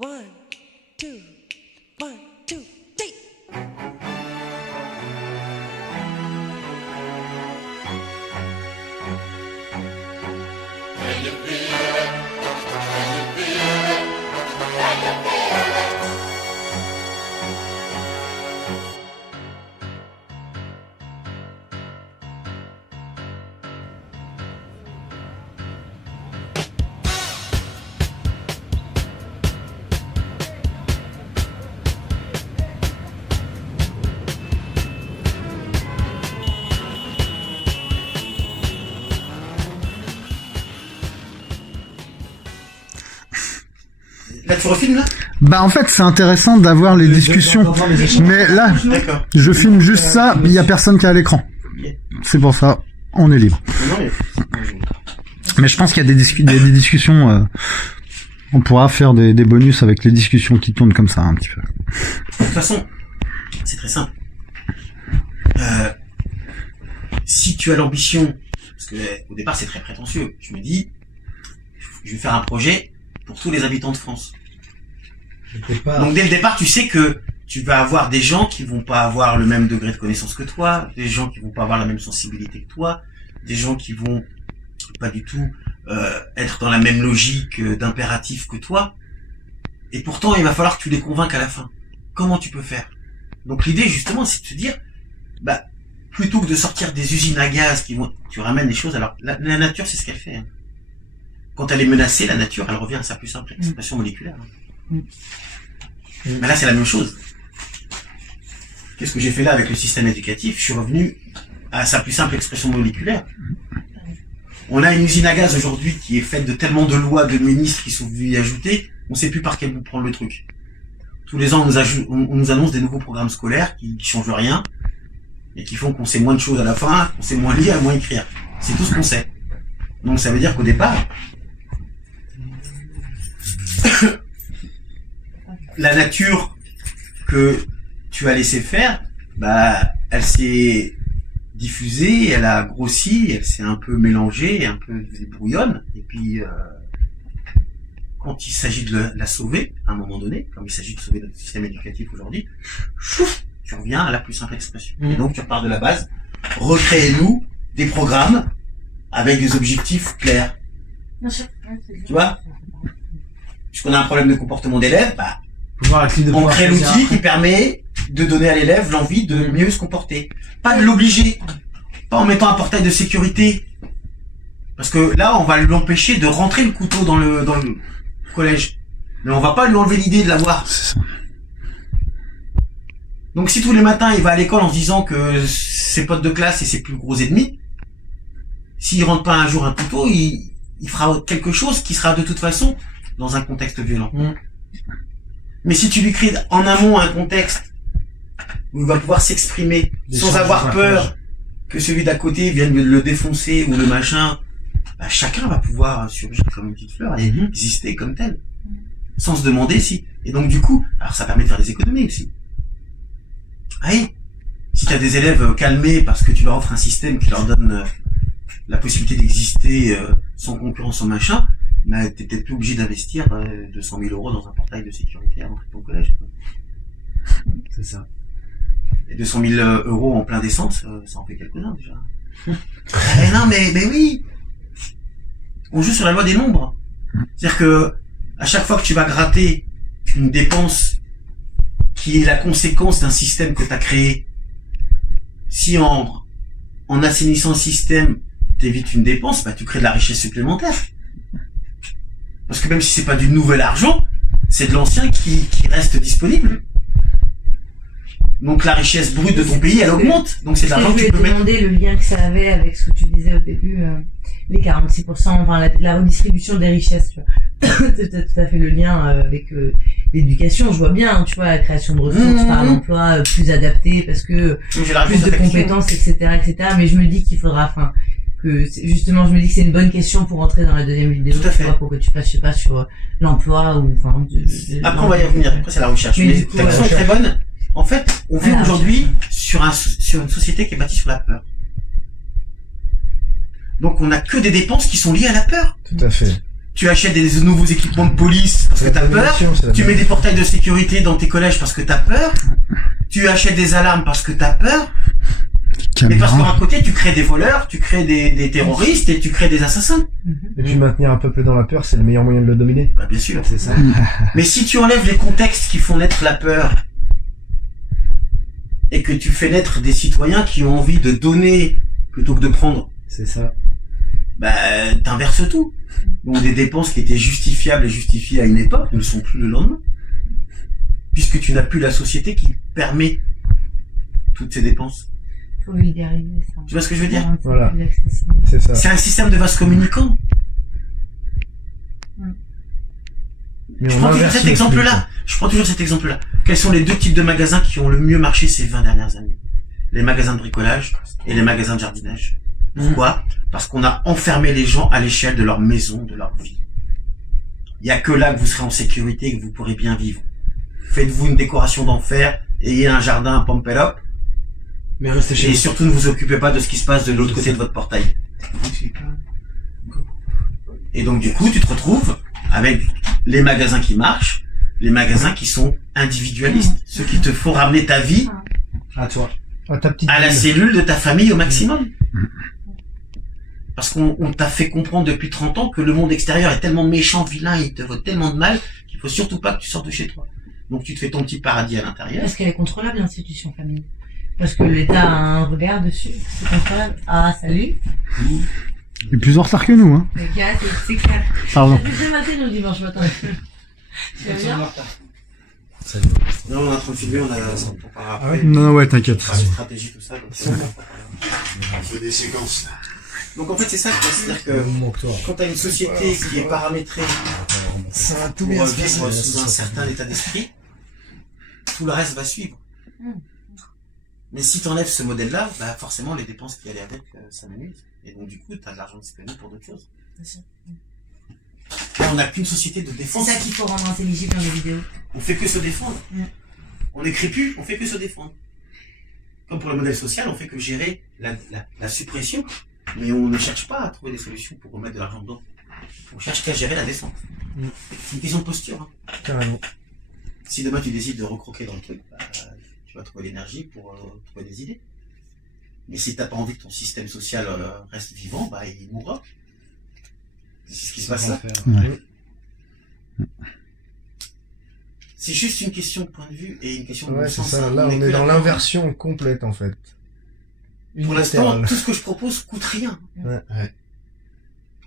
One, two, one, two, three. Là, tu refilmes, là? Bah en fait c'est intéressant d'avoir les discussions, mais là D'accord. je filme juste ça, il y a personne qui est à l'écran. C'est pour ça, on est libre. Non, mais... Mais je pense qu'il y a des discussions, on pourra faire des bonus avec les discussions qui tournent comme ça un petit peu. De toute façon, c'est très simple. Si tu as l'ambition, parce que au départ c'est très prétentieux, je me dis, je vais faire un projet pour tous les habitants de France. Donc dès le départ, tu sais que tu vas avoir des gens qui vont pas avoir le même degré de connaissance que toi, des gens qui vont pas avoir la même sensibilité que toi, des gens qui vont pas du tout être dans la même logique d'impératif que toi. Et pourtant, il va falloir que tu les convainques à la fin. Comment tu peux faire? Donc l'idée, justement, c'est de se dire, bah, plutôt que de sortir des usines à gaz qui vont, tu ramènes les choses. Alors la nature, c'est ce qu'elle fait. Hein. Quand elle est menacée, la nature, elle revient à sa plus simple expression moléculaire. Hein. Mais là, c'est la même chose. Qu'est-ce que j'ai fait là avec le système éducatif? Je suis revenu à sa plus simple expression moléculaire. On a une usine à gaz aujourd'hui qui est faite de tellement de lois, de ministres qui sont venus y ajouter, on ne sait plus par quel bout prendre le truc. Tous les ans, on nous annonce des nouveaux programmes scolaires qui changent rien et qui font qu'on sait moins de choses à la fin, qu'on sait moins lire, moins écrire. C'est tout ce qu'on sait. Donc ça veut dire qu'au départ, la nature que tu as laissé faire, bah, elle s'est diffusée, elle a grossi, elle s'est un peu mélangée, un peu brouillonne, et puis quand il s'agit de la sauver, à un moment donné, comme il s'agit de sauver notre système éducatif aujourd'hui, chouf, tu reviens à la plus simple expression. Et donc tu repars de la base, recréez-nous des programmes avec des objectifs clairs. Tu vois? Puisqu'on a un problème de comportement d'élève, bah, on crée l'outil qui permet de donner à l'élève l'envie de mieux se comporter. Pas de l'obliger. Pas en mettant un portail de sécurité. Parce que là, on va l'empêcher de rentrer le couteau dans le collège. Mais on va pas lui enlever l'idée de l'avoir. Donc si tous les matins, il va à l'école en se disant que ses potes de classe et ses plus gros ennemis, s'il rentre pas un jour un couteau, il fera quelque chose qui sera de toute façon dans un contexte violent. Mais si tu lui crées en amont un contexte où il va pouvoir s'exprimer sans avoir peur que celui d'à côté vienne le défoncer ou le machin, bah chacun va pouvoir surgir comme une petite fleur et exister comme tel, sans se demander si. Et donc du coup, alors ça permet de faire des économies aussi. Allez, si tu as des élèves calmés parce que tu leur offres un système qui leur donne la possibilité d'exister sans concurrence, sans machin, mais t'es peut-être plus obligé d'investir 200 000 € dans un portail de sécurité à l'entrée de ton collège. C'est ça. Et 200 000 € en plein d'essence, ça en fait quelques-uns déjà. Non, mais oui. On joue sur la loi des nombres. C'est-à-dire que à chaque fois que tu vas gratter une dépense qui est la conséquence d'un système que tu as créé, si en assainissant le système, t'évites une dépense, bah tu crées de la richesse supplémentaire. Parce que même si c'est pas du nouvel argent, c'est de l'ancien qui reste disponible. Donc la richesse brute de ton pays, elle augmente. Donc c'est de l'argent que tu peux mettre. Je voulais te demander le lien que ça avait avec ce que tu disais au début, les 46%, enfin la redistribution des richesses. Tu vois. C'est tout à fait le lien avec l'éducation. Je vois bien, tu vois, la création de ressources par l'emploi plus adapté parce que plus de compétences, etc., etc. Mais je me dis qu'il faudra, justement, je me dis que c'est une bonne question pour entrer dans la deuxième vidéo. Tout à fait. Pour que tu passes, je sais pas, sur l'emploi ou Après, on va y revenir. Après, c'est la recherche. Mais ta question est très bonne. En fait, on vit aujourd'hui sur une société qui est bâtie sur la peur. Donc, on n'a que des dépenses qui sont liées à la peur. Tout à fait. Tu achètes des nouveaux équipements de police parce que t'as peur. Tu mets des portails de sécurité dans tes collèges parce que t'as peur. Tu achètes des alarmes parce que t'as peur. Mais parce qu'à côté, tu crées des voleurs, tu crées des terroristes et tu crées des assassins. Et puis maintenir un peuple dans la peur, c'est le meilleur moyen de le dominer. Bah, bien sûr. C'est ça. Mais si tu enlèves les contextes qui font naître la peur et que tu fais naître des citoyens qui ont envie de donner plutôt que de prendre, C'est ça. bah, t'inverses tout. Donc des dépenses qui étaient justifiables et justifiées à une époque ne le sont plus le lendemain. Puisque tu n'as plus la société qui permet toutes ces dépenses. Faut vulgariser ça. Tu vois ce que je veux dire? Voilà. Plus accessible. C'est ça. C'est un système de vase communicant. Mais Je on prends toujours inverse cet le exemple-là. Je prends toujours cet exemple-là. Quels sont les deux types de magasins qui ont le mieux marché ces 20 dernières années? Les magasins de bricolage et les magasins de jardinage. Pourquoi? Parce qu'on a enfermé les gens à l'échelle de leur maison, de leur vie. Il y a que là que vous serez en sécurité et que vous pourrez bien vivre. Faites-vous une décoration d'enfer, ayez un jardin, un pump it up, Mais restez chez et vous. surtout ne vous occupez pas de ce qui se passe de l'autre côté de votre portail. Et donc du coup, tu te retrouves avec les magasins qui marchent, les magasins qui sont individualistes, ceux qui te font ramener ta vie À toi. À ta petite à la ville. cellule de ta famille au maximum. Parce qu'on t'a fait comprendre depuis 30 ans que le monde extérieur est tellement méchant, vilain, il te vaut tellement de mal qu'il faut surtout pas que tu sortes de chez toi. Donc tu te fais ton petit paradis à l'intérieur. Parce qu'elle est contrôlable, l'institution famille. Parce que l'État a un regard dessus. C'est contrôlable. Ah, salut. Il est plus en retard que nous, hein. Les gars, c'est clair. Pardon. C'est très matin le dimanche matin. Tu vas bien? Non, on est en train de filmer, on a Ah ouais? Non, ouais, t'inquiète. stratégie, tout ça. Donc, Il faut des séquences. donc en fait, c'est ça, c'est-à-dire que Manque-toi. quand tu as une société qui est paramétrée Ça va tout pour bien se vivre passer. sous un certain état d'esprit, tout le reste va suivre. Mais si tu enlèves ce modèle-là, bah forcément les dépenses qui allaient avec s'amenuisent. Et donc du coup, tu as de l'argent disponible pour d'autres choses. Là, on n'a qu'une société de C'est défense. ça qu'il faut rendre intelligible dans les vidéos. On fait que se défendre. Mm. On n'écrit plus, on fait que se défendre. Comme pour le modèle social, on fait que gérer la suppression, mais on ne cherche pas à trouver des solutions pour remettre de l'argent dedans. On cherche qu'à gérer la descente. Mm. C'est une question de posture. Hein. Carrément. Si demain tu décides de recroquer dans le truc, bah, tu vas trouver l'énergie pour trouver des idées. Mais si t'as pas envie que ton système social reste vivant, bah il mourra. C'est ce qui se passe là. Ouais. C'est juste une question de point de vue et une question de bon Ouais, c'est sens. ça. hein. Là, on que est là dans pour- l'inversion complète, en fait. Pour l'instant, Unilatérale. tout ce que je propose coûte rien. Ouais.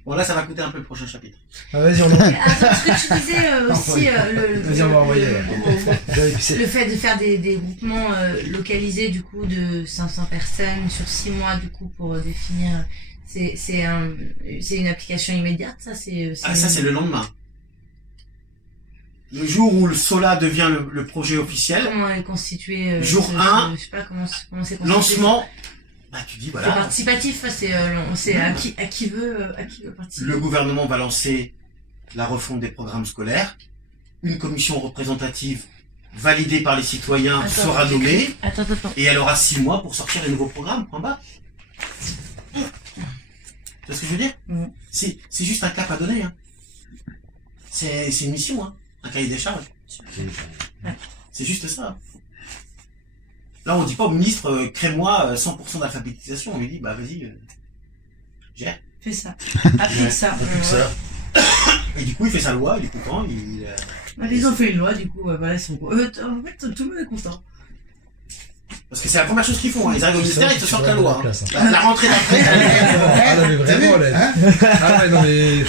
Bon là, ça va coûter un peu le prochain chapitre. Ah, vas-y, on en Attends, ce que tu disais aussi, Vas-y, on va envoyer, là. le fait de faire des groupements localisés du coup de 500 personnes sur 6 mois du coup pour définir, c'est une application immédiate, ça Ah, ça c'est le lendemain. Le jour où le SOLA devient le projet officiel, comment est constitué Jour 1, je sais pas comment c'est constitué. lancement, bah tu dis C'est voilà, participatif, c'est à qui veut participer. le gouvernement va lancer la refonte des programmes scolaires, une commission représentative validée par les citoyens Attends, sera nommée, Attends. et elle aura 6 mois pour sortir les nouveaux programmes, point barre. Tu vois ce que je veux dire? Mm. C'est juste un cap à donner, hein. C'est une mission, hein. Un cahier des charges. C'est juste ça. Là, on dit pas au ministre, crée-moi 100% d'alphabétisation. On lui dit, bah, vas-y, gère. Fais ça. Applique ça. Et du coup, il fait sa loi, il est content, Ils ont fait une loi, du coup, voilà, ils sont en fait, tout le monde est content. parce que c'est la première chose qu'ils font, hein. Ils arrivent au C'est ça, ministère, ils te tu sortent vas la loi, à la hein. place, hein. La rentrée d'après, Ah, non, mais vraiment, là. Ah, ouais, non, mais.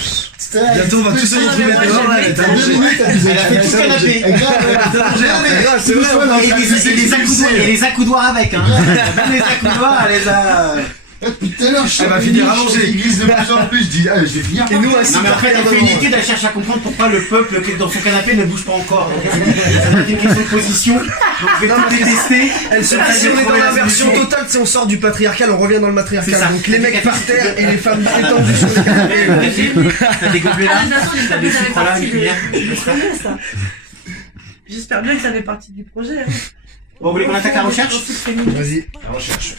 Bientôt, on va tous se retrouver moi, dehors, là. j'ai T'as fait- deux minutes, elle a fait tout le canapé. c'est vrai, Et les accoudoirs avec, hein. Même les accoudoirs, elle les a... Depuis tout à l'heure, je Elle va suis finir à je manger. glisse de plus en plus. Je dis, ah, je vais finir. Et nous, assis Non mais par après, terre elle fait une devant. étude, elle cherche à comprendre pourquoi le peuple qui est dans son canapé ne bouge pas encore. Donc, ça va être une question de position. Donc je vais tout détester. Elle se Comme ça, dit, je vais on est dans trouver la l'inversion solution. totale, si on sort du patriarcal, on revient dans le C'est matriarcal. ça. Donc les mecs par terre et les femmes étendues sur les canapés. T'as des gobelets là, Ah, de toute façon, t'as des ça fait sucres là, partie une de- cuillère. ça. J'espère bien que ça fait partie du projet. Bon, vous voulez qu'on attaque la recherche? Vas-y. La recherche.